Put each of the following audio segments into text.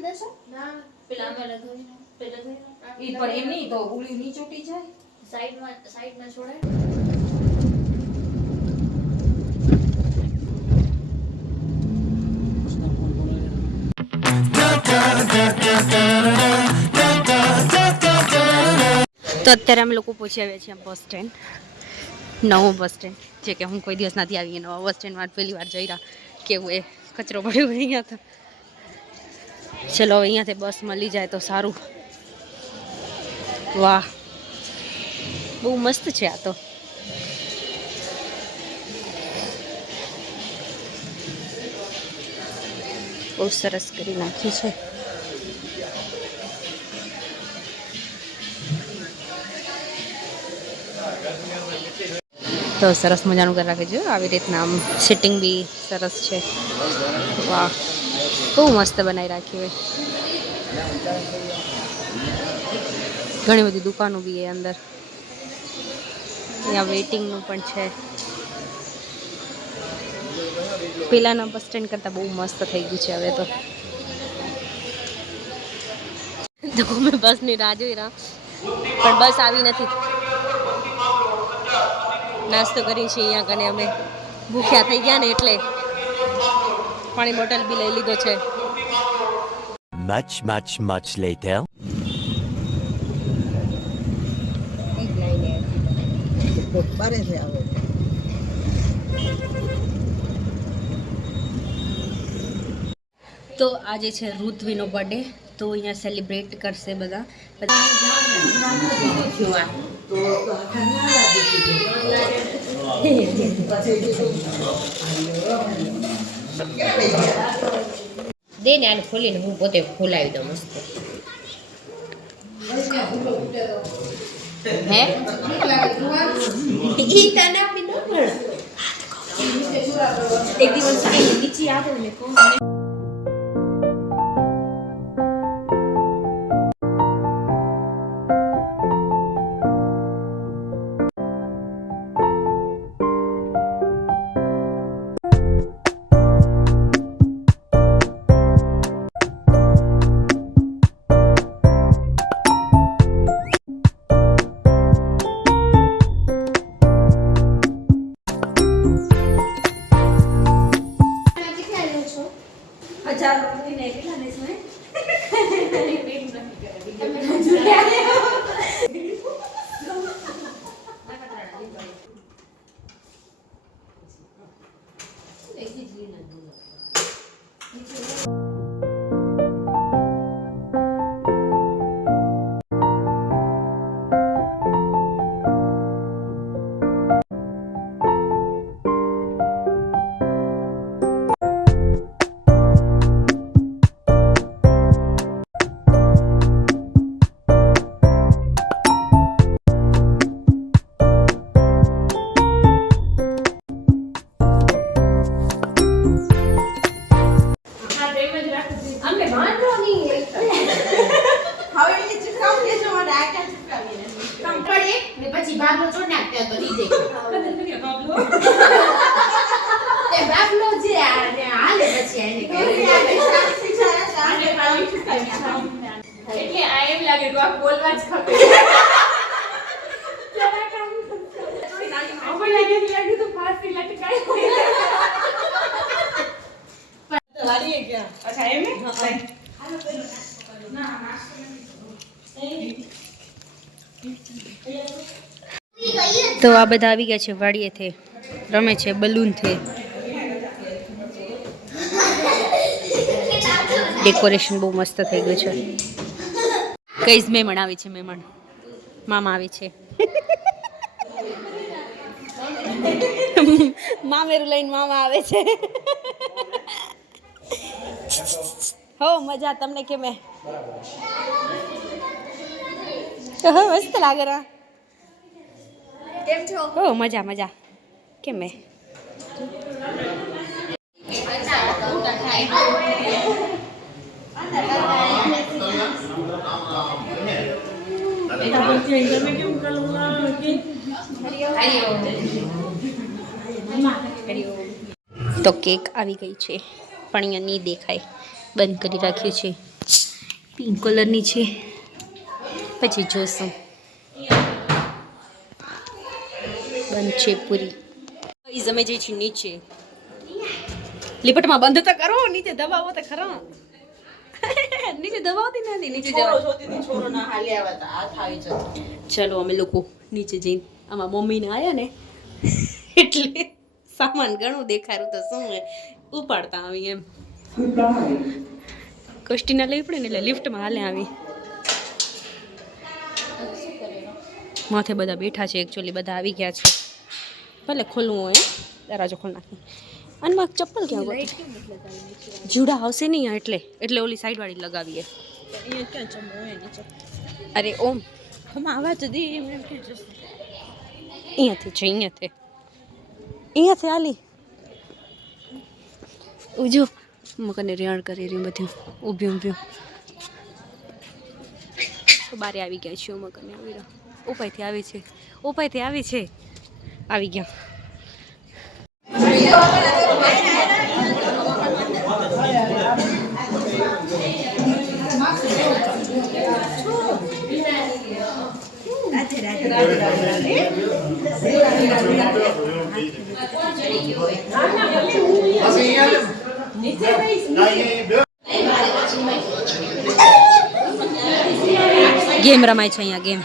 નાખી દેશો ના પેલા અમે લગાવી પેલા ઈ પર એમ નહીં તો ઉલી ની ચોટી જાય સાઈડમાં છોડાય તો અત્યારે અમે લોકો પહોંચી આવ્યા છીએ બસ સ્ટેન્ડ નવો બસ સ્ટેન્ડ જે કે હું કોઈ દિવસ નથી આવી નવા બસ સ્ટેન્ડમાં પહેલી વાર જઈ રહ્યા કેવું એ કચરો પડ્યો અહીંયા તો ચલો અહીંયાથી બસ મળી જાય તો સારું વાહ બહુ મસ્ત છે આ તો બહુ સરસ કરી નાખ્યું છે તો સરસ મજાનું કરી રાખે છે આવી રીતના આમ સિટિંગ બી સરસ છે વાહ બહુ મસ્ત બનાવી રાખી હોય ઘણી બધી દુકાનો બી છે અંદર અહીંયા વેઇટિંગનું પણ છે પેલાના બસ સ્ટેન્ડ કરતાં બહુ મસ્ત થઈ ગયું છે હવે તો અમે બસની રાહ જોઈ રહ્યા પણ બસ આવી નથી નાસ્તો કરી છે અહીંયા કને અમે ભૂખ્યા થઈ ગયા ને એટલે પાણી બોટલ બી લઈ લીધો છે much later. તો આજે છે ઋત્વીનો બર્થડે તો અહીંયા સેલિબ્રેટ કરશે બધા દે ને આને ખોલીને હું પોતે ખોલાવી દઉં મસ્ત હે ઈ તને આપી ન મળે એક દિવસ નીચે આવે ને કોણ એટલે આ એમ લાગે કે આ બોલવા જ ખપે જરા કામ આપણે લાગે તો ફાંસી લટકાય વાડીએ ગયા અચ્છા એમ ને તો આ બધા આવી ગયા છે વાડીએથી રમે છે બલૂનથી ડેકોરેશન બહુ મસ્ત થઈ ગયું છે કઈ જ મહેમાન આવે છે મહેમાન મામા આવે છે મામેરું લઈને મામા આવે છે હો મજા તમને કેમે મસ્ત લાગે રા કેમ છો હો મજા મજા કેમે તો કેક આવી ગઈ છે પણ અહીંયા નહીં દેખાય બંધ કરી રાખ્યું છે પિંક કલરની છે. પછી જોશું. બંધ છે પૂરી. અમે જઈ છીએ નીચે. લિપટમાં બંધ તો કરો, નીચે દબાવો તો ખરા. નીચે દબાવતી નથી, નીચે ચલો અમે લોકો નીચે જઈને આમાં મમ્મીને આવ્યા ને એટલે સામાન ઘણું દેખાડું તો શું ઉપાડતા આવી એમ. કષ્ટીના લઈ પડે ને એટલે લિફ્ટમાં હાલે આવી. માથે બધા બેઠા છે, એકચ્યુઅલી બધા આવી ગયા છે. ભલે ખોલવું હોય દરવાજો ખોલ નાખી. અને મારે ચપ્પલ ક્યાં ગોતી? જુડા આવશે નહીં એટલે ઓલી સાઈડ વાળી લગાવીએ. અરે ઓમ આવા તો દે અહીંયાથી આલી ઉજો મકને રેણ કરી રહી બધું ઊભી બારે આવી ગયા છે. મકને આવી રહ્યા ઉપાયથી આવી છે આવી ગયા. ગેમ રમાય છે અહીંયા. ગેમ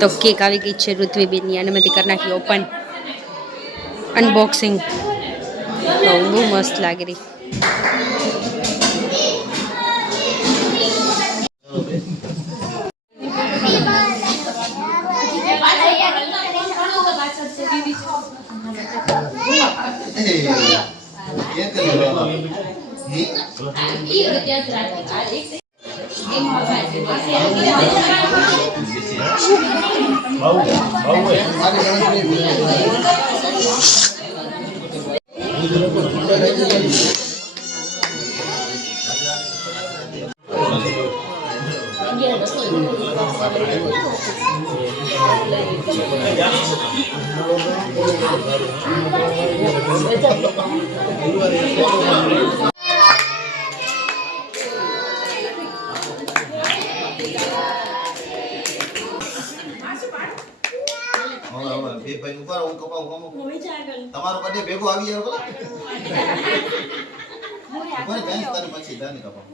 તો કેક આવી ગઈ છે ઋત્વીબેનની અને મેં કરી નાખી ઓપન અનબોક્સિંગ. બહુ મસ્ત લાગી રહી. તમારો કડે ભેગો આવી જાય બોલા કોને બેંક તારી પછી દાની કપા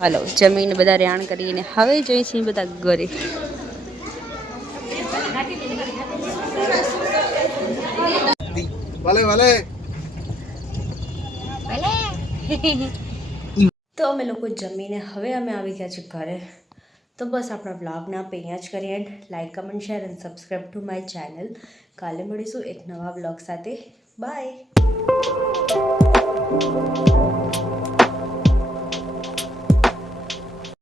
હાલો જમીને બધા રેણ કરીને હવે જઈશું બધા ઘરે. ભલે ભલે. તો અમે લોકો જમીને હવે અમે આવી ગયા છીએ ઘરે. તો બસ આપણા વ્લોગને આપણે અહીંયા જ કરીએ and. Like comment share and subscribe to my channel. કાલે મળીશું એક નવા વ્લોગ સાથે. બાય.